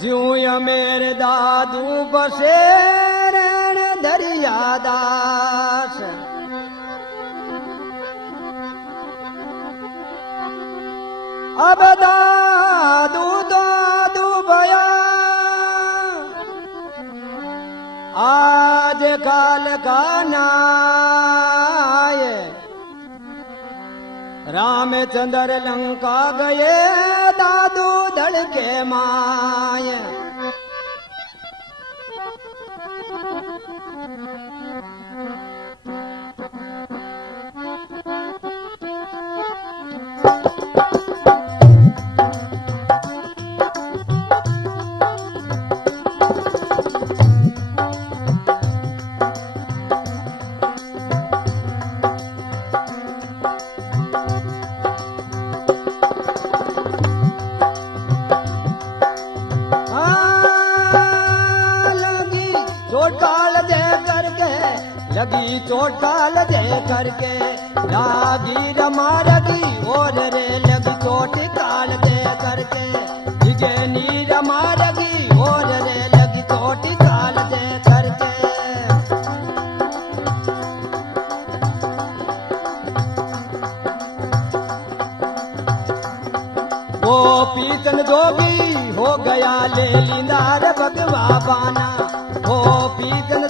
ज्यों मेरे दादू बसे रण दरियादास। अब दादू दादू भया आज काल का नाय रामचंद्र लंका गए दादू धड़ के माय। लगी चोट काल दे करके लागी रमा रगी और रे लगी चोट काल दे करके विजयनी रमा रगी और रे लगी चोट काल दे करके। वो पीतन जोगी हो गया ले लिंदार भगवा बाना। वो पीतन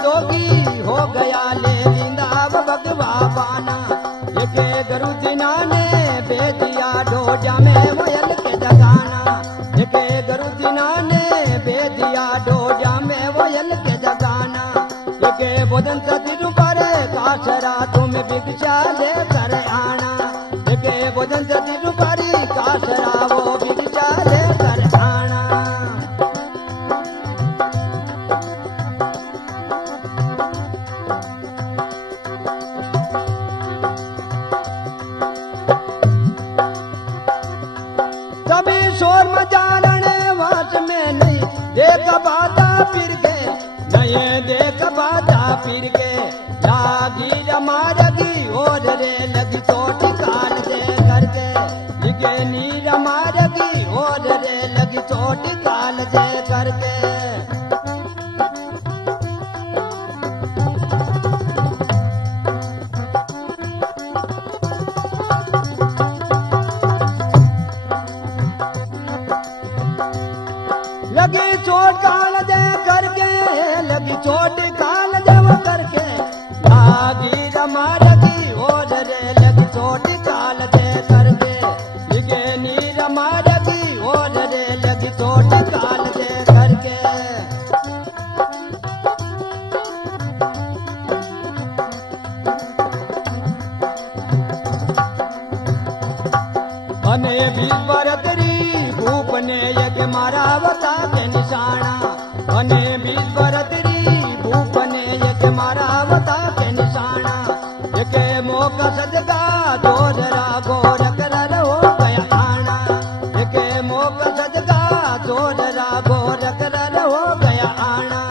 कासरा तुम भिक्षा लेकर आना। देखे भोजन जति रुपारी कासरा वो भिक्षा लेकर आना। तभी शोर मचाने वास में नहीं देख बाता फिर के, नहीं देख बाता फिर के। लागी रमारगी और रे लगी चोट काल दे करके, लिखे नी रमारगी और रे लगी चोट काल दे करके। लगी चोट काल दे करके, लगी चोट काल दे वो करके। लागी रमारगी और रे लगी चोट काल दे करके, लिखे नी रमारगी और रे लगी चोट काल दे करके। अने बीज बरतरी भूप ने यज्ञ मारावता के निशाना। अने बीज बरतरी भूप ने यज्ञ मारावता के निशाना। यके मोका सजगा जोरा गोरख रर हो गया आना। यके मोका सजगा जोरा गोरख रर हो गया आना।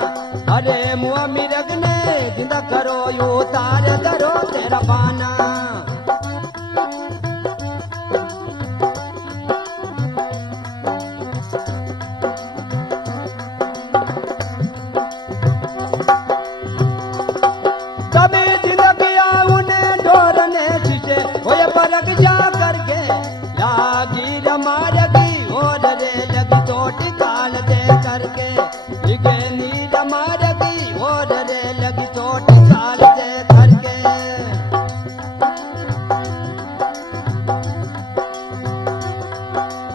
अरे मुआ मिरग ने जिंदा करो यू तार करो तेरा पाना। जा करके लागी रमारगी और रे लगी चोट काल दे करके, लिखे नी रमारगी और रे लगी चोट काल दे करके।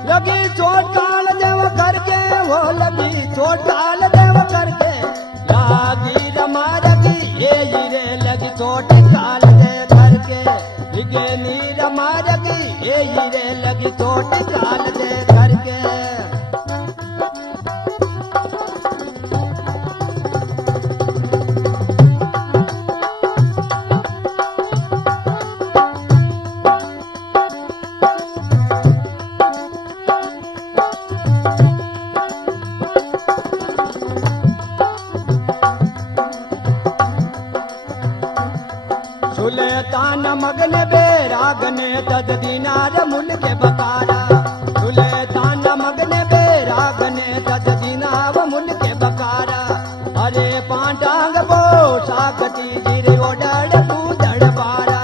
लगी चोट काल देव करके, वो लगी चोट काल देव करके। लागी रमारगी ये रे लगी चोट काल दे करके, लिखे नी रमारगी ये हीरे लगी चोट काल दे करके। सुलेतान मगन बेरागने तद दीनार मुल के बकारा। सुलेतान मगन बेरागने तद दीनार मुल के बकारा। अरे पांडांग बो साकटी गिरे ओडड़ कूदड़ पारा।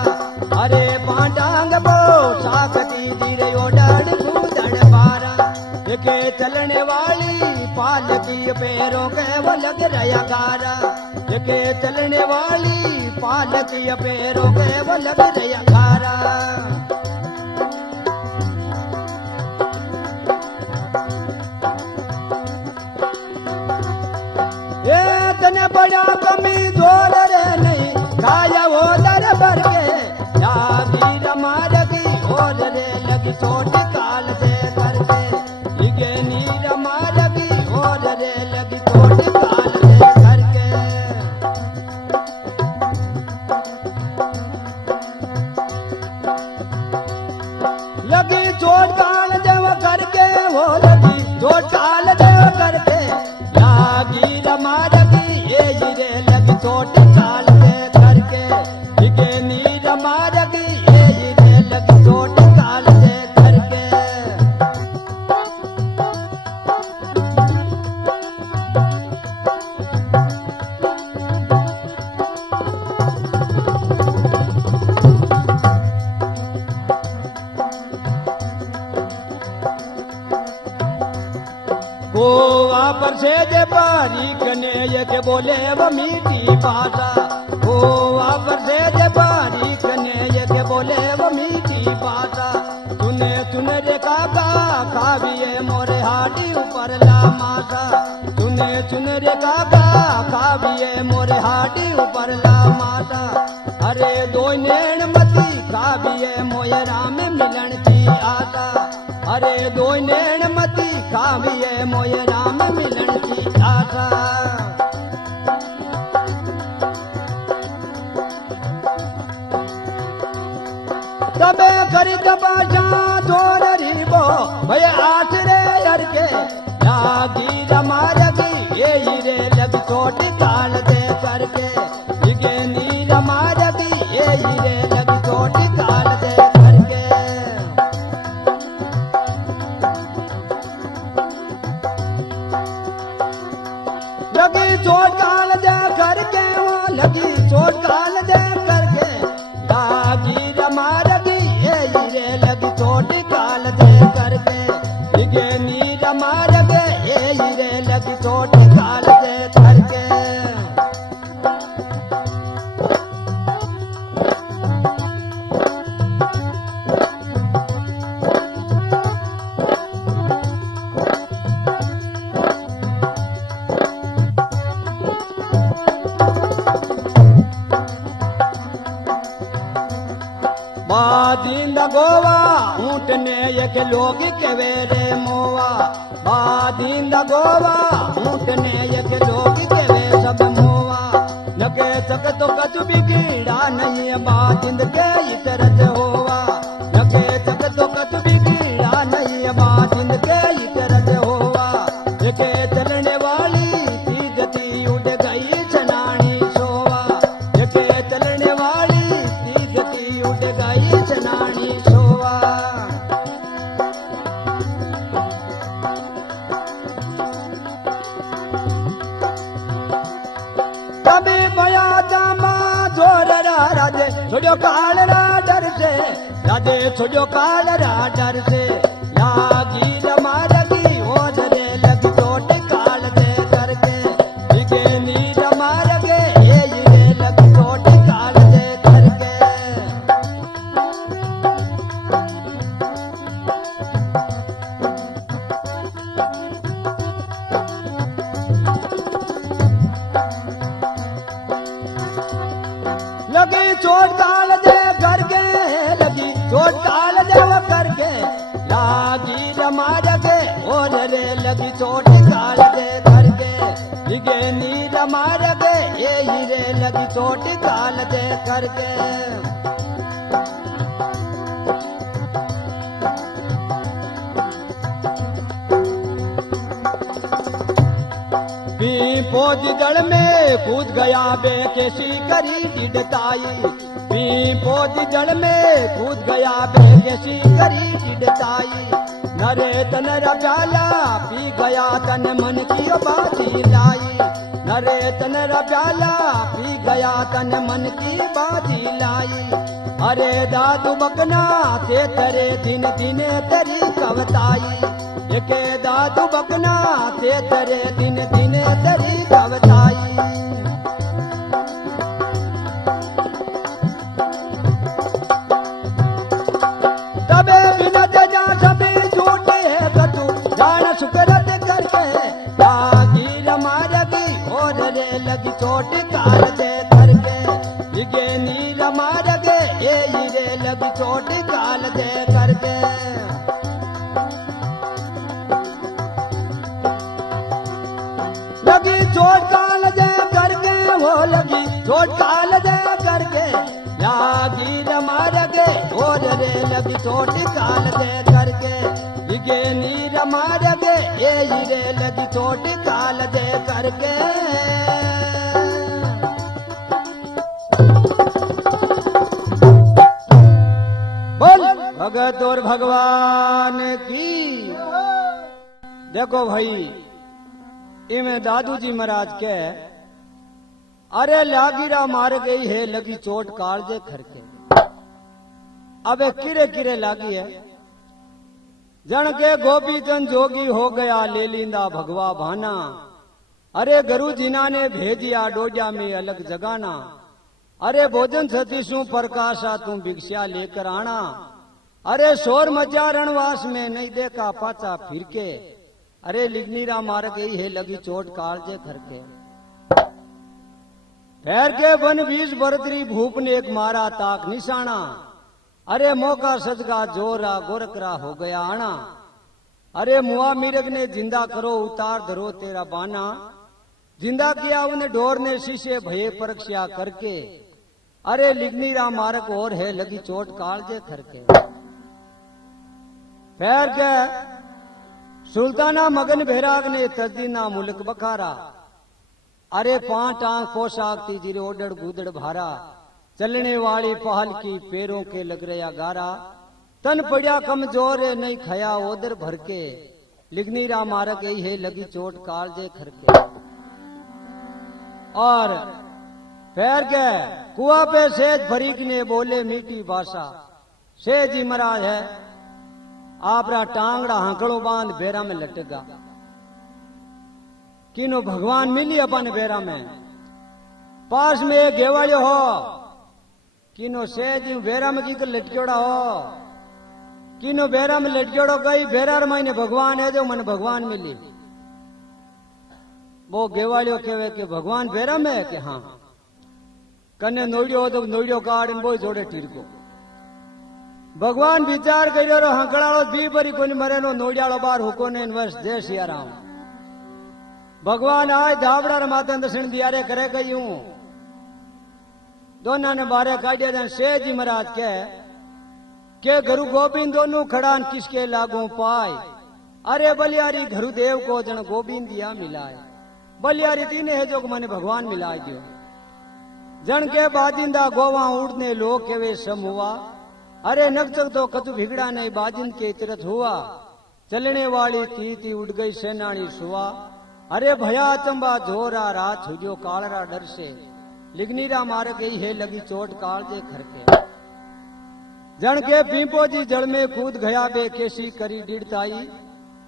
अरे पांडांग बो साकटी गिरे ओडड़ कूदड़ पारा। देखे चलने वाली पालकी पैरों के वो लग रहा गारा। देखे चलने वाली पालकी पैरों के वो लग रहा गारा। इतने बड़ा कमी जोर रे नहीं खाया वो दर भर के। लागी रमारगी और रे लगी चोट काल दे करके, लिखे नी रमारगी और रे लगी चोट काल दे करके। लगी चोट काल देव करके, वो लगी चोट काल देव करके। लागी रमारगी ये हीरे लगी चोट काल दे करके, लिखे नी रमारगी ये हीरे लगी चोट काल दे करके। गोवा पर से जे बारी कने ये बोले वो मीठी भाषा। गोवा पर से जे बारी कने ये बोले वो मीठी भाषा। सुने सुन रे काका खाविए मोरे हाडी ऊपर ला मासा। सुने सुन रे काका खाविए मोरे हाडी ऊपर ला मासा। अरे दो नैण मती खाविए मोय राम मिलन की आशा। अरे दो नैण मती खाविए मोय राम मिलन की आशा। तबे खरीद बाजा जोर रीबो भय आठ रे हर के लागी रमारगी ये हीरे लग चोट काल दे करके ये नीर मारगी ये हीरे लग चोट काल दे करके। लगी चोट काल दे करके वो लगी चोट काल दे करके लागी रमारगी ये हीरे लग चोट काल दे करके ये नीर मारगे ये हीरे लग चोट काल दे करके। बादिंद गोवा ऊंट ने एक लोग के वेरे मोवा। बादिंद गोवा ऊंट ने एक लोग के वे सब मोवा। नके तक तो कच बिगड़ा नहीं बादिंद के इतरत होवा। नके तक तो कच बिगड़ा नहीं बादिंद के इतरत होवा। के चलने वाली तीज थी उड़ गई छनानी सोवा। के चलने वाली तीज थी उड़ गई छनानी सोवा। कभी बया जामा जोर राजे छोड़ो काल रा डर से राजे छोड़ो काल रा डर से लागी रमारगी हो रे लग चोट काल दे करके ये नीर मारगे ये लग चोट काल दे करके। लगी चोट काल दे करके लगी चोट काल दे वो करके लागी रमारगे और रे लगी चोट काल दे करके ये नीर मारगे ये हीरे लगी चोट काल दे करके। पीपोदी गढ़ में कूद गया बे कैसी करी डिडताई। पीपोदी जड़ में कूद गया बे कैसी करी डिडताई। नरे तन रजाला पी गया तन मन की बाती लाई। नरे तन रजाला पी गया तन मन की बाती लाई। अरे दादू बकना ते तेरे दिन दिने तेरी कवताई। के दादू बकना ते तेरे दिन दिने तेरी कवताई। तबे बिना जा सभी झूठे है कटु जान सुकरत करके लागी रमारगी और रे लगी चोट काल दे करके ये नीर मारगे ये हीरे लगी चोट काल दे करके। लगी चोट काल दे करके वो लगी चोट काल दे करके लागी रमारगे और रे लगी चोट काल दे करके ये नीर मारगे ये हीरे लगी चोट काल दे करके। बोल भगत और भगवान की। देखो भाई इमें दादू जी महाराज के अरे लागिरा मार गई है लगी चोट काल दे खरके। अबे किरे किरे लागी है जन के गोपीचंद जोगी हो गया ले लींदा भगवा भाना। अरे गुरु जिना ने भेजिया डोजा में अलग जगाना। अरे भोजन सतीशु प्रकाशा तू भिक्षा लेकर आना। अरे शोर मचा रणवास में नहीं देखा पाचा फिर के। अरे लिग्नीरा मार गई है लगी चोट काल जे घर के। ठहर के वन 20 बरतरी भूप ने एक मारा ताक निशाना। अरे मौका सदका जोरा गोरकरा हो गया आना। अरे मुआ मिर्ग ने जिंदा करो उतार धरो तेरा बाना। जिंदा किया उन्हें ढोर ने शीशे भये परीक्षा करके। अरे लिग्नीरा मारक और है लगी चोट कालजे खरके। पैर के सुल्ताना मगन बैराग ने तस्दीना मुल्क बखारा। अरे 5 आंख पोशाक तीजरे ओडड़ गुदड़ भारा। चलने वाली पहल की पैरों के लग रहा गारा। तन पड़ा कमजोर है नहीं खया ओदर भर के। लिग्नीरा मारा गई है लगी चोट कालजे खरके। और पैर के कुआ पे सेज फरीक ने बोले मीठी भाषा। सेज ही महाराज है आपरा टांगड़ा हंकड़ो बांध बेरा में लटका। किनो भगवान मिली अपन बेरा में। पास में एक गेवाड़ियो हो किनो सेज बेरा में की लटक्योड़ा हो। किनो बेरा में लटक्योड़ो गई बेरा मायने भगवान है जो मन भगवान मिली। वो गेवाड़ियो कहे कि भगवान बेरा में है कि हाँ। कने नोड़ियो तो नोड़ियो काट वो जोड़े टीरको। भगवान विचार करियो हंकड़ाड़ो दी बरी कोनी मरेनो नोड़ियाड़ो बार हुको ने वर्ष जय सिया राम। भगवान आए धाबड़ा रे माता दर्शन दिया रे करे गई हूं। दोनों ने बारे काटिया जन सेज जी महाराज के गुरु गोविंद दोनों खड़ान किसके लागू पाए। अरे बलियारी गुरुदेव को जन गोविंद दिया मिलाए। बलियारी तीने है जो मैंने भगवान मिलाए दियो। जन के बाजिंदा गोवा उड़ने लोग के वे सम हुआ। अरे नक्सक तो कतु भिगड़ा नहीं बाजिंद के तीरथ हुआ। चलने वाली तीती उड़ गई सेनानी सुआ। अरे भया चंबा जोरा रात हुजो कालरा डर से। लिग्नीरा मार गई है लगी चोट कालजे खरके। जन के पीपो जी जड़ में कूद गया बे केसी करी डिड़ताई।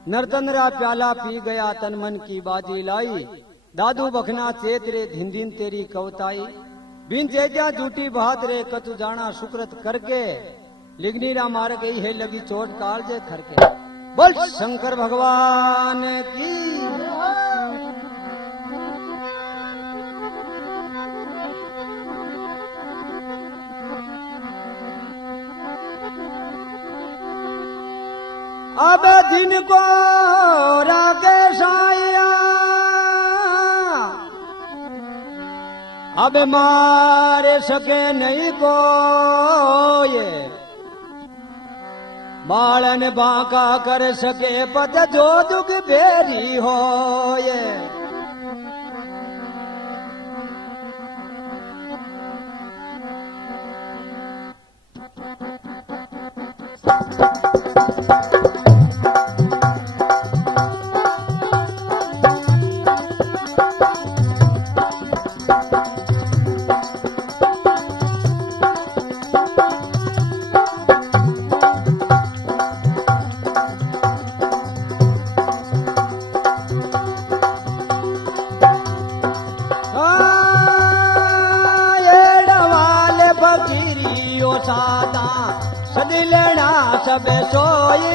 नरतनरा प्याला पी गया तन मन की बाजी लाई। दादू बखना चेत रे धिन दिन तेरी कवताई। बिन चेजा झूठी बात रे कतु जाना सुकृत करके। लिग्नीरा मार गई है लगी चोट कालजे खरके। बोल शंकर भगवान की। अब दिन को राके साया। अब मारे सके नहीं को ये। बालन बांका कर सके पत जो दुख बेरी हो ये। सब सोई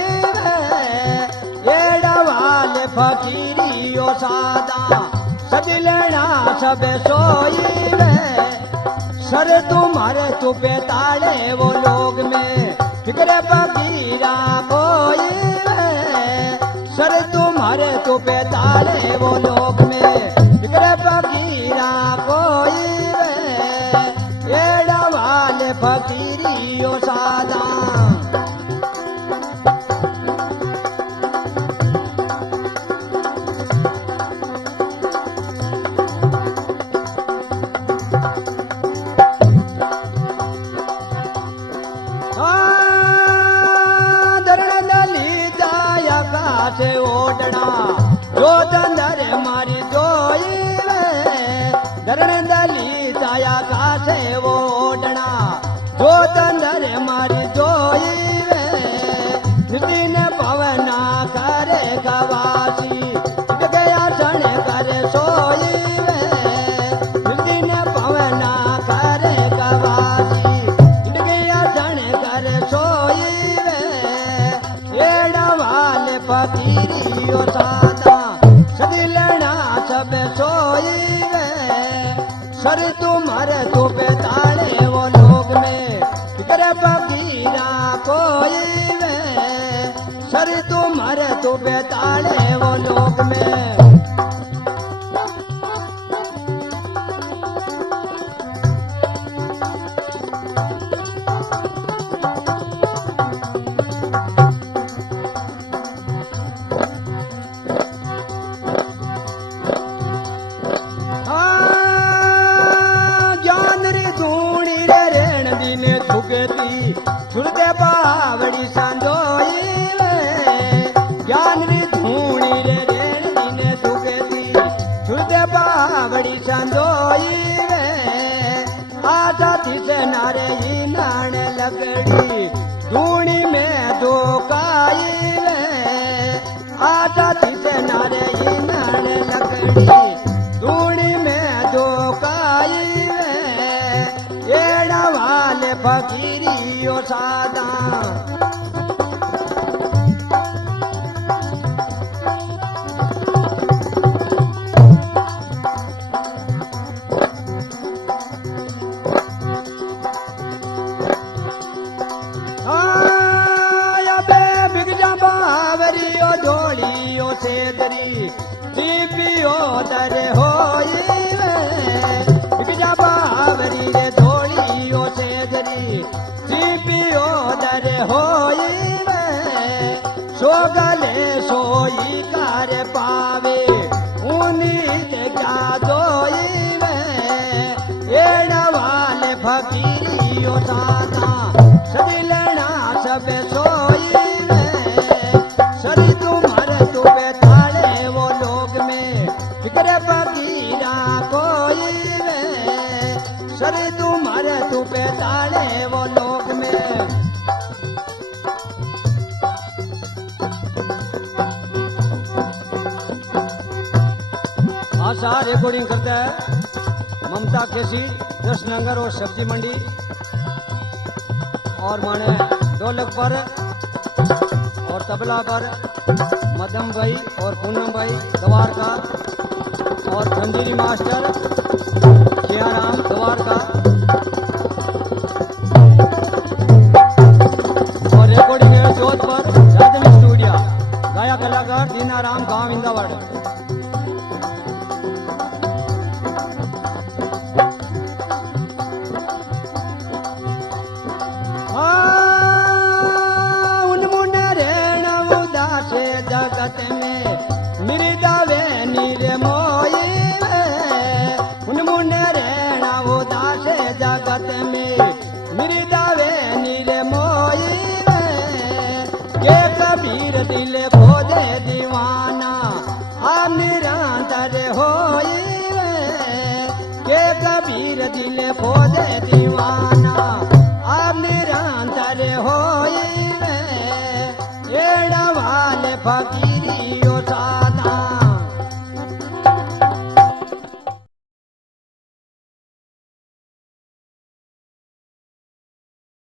एड़वाल फकीरियो सादा। सजलना सब सोई सर तुम्हारे तू बेताड़े वो लोग में। फिक्र फकीरा कोई सर तुम्हारे तू बेताड़े वो लोग में। फिक्र फकीरा कोई एड़वाल फकीरियो सादा। जो दंदर मारी जोई धरण दली छाया कासे वो ओढ़ना। जो दंदर मारी जोई दिन पवना करे गवासी। गया क्षण करे सोई दिन पवना करे गवासी। गया क्षण करे सोई एड़वाल फकीरियो सादा। सदिलना सब सोई सर तू फिक्रे फकीरा कोई वे सर तू मर तू बेताड़े वो लोग में छुड़ते बावड़ी संजोई ज्ञान री धूणी रे रेण दिन सुगती छुड़ते बावड़ी संजोई आजा से नारे ही नाण लगड़ी धूणी में दो काई आजा से नारे ही नाण लगड़ी धूणी में दो काई एड़ा वाले फकीरी ओ सादा बिगजा बावरी ओ धोली ओ सेदरी दीपियो दर होई बिगजा बावरी रे धोली ओ सेदरी दीपियो दर होई सोगले सोई कर पावे उन्नीत क्या दोई एड़ वाले फकीरी ओ सादा सदिलना सब सोई सरी तुम्हारे तू बैठाड़े वो लोग में फिक्रे फकीरा कोई सरी तुम्हारे तू बैठाड़े वो लोग में आशा रिकॉर्डिंग करता है ममता केसी कृष्णनगर और सब्जी मंडी और माने ढोलक पर और तबला पर मदम भाई और पूनम भाई गवार का और खंजीरी मास्टर सियाराम गवार का और रिकॉर्डिंग है जोध पर राजनी स्टूडियो गाया कलाकार दीनाराम गांव इंदावाड़ जगत में मृदावे नीरे मोई उन रेणा उदास जगत में मृदावे नीरे मोई के कबीर दिल खोदे दीवाना आ निरंतर होई के कबीर दिल खोदे दीवाना आ निरंतर होई एड़ा वाले फकीर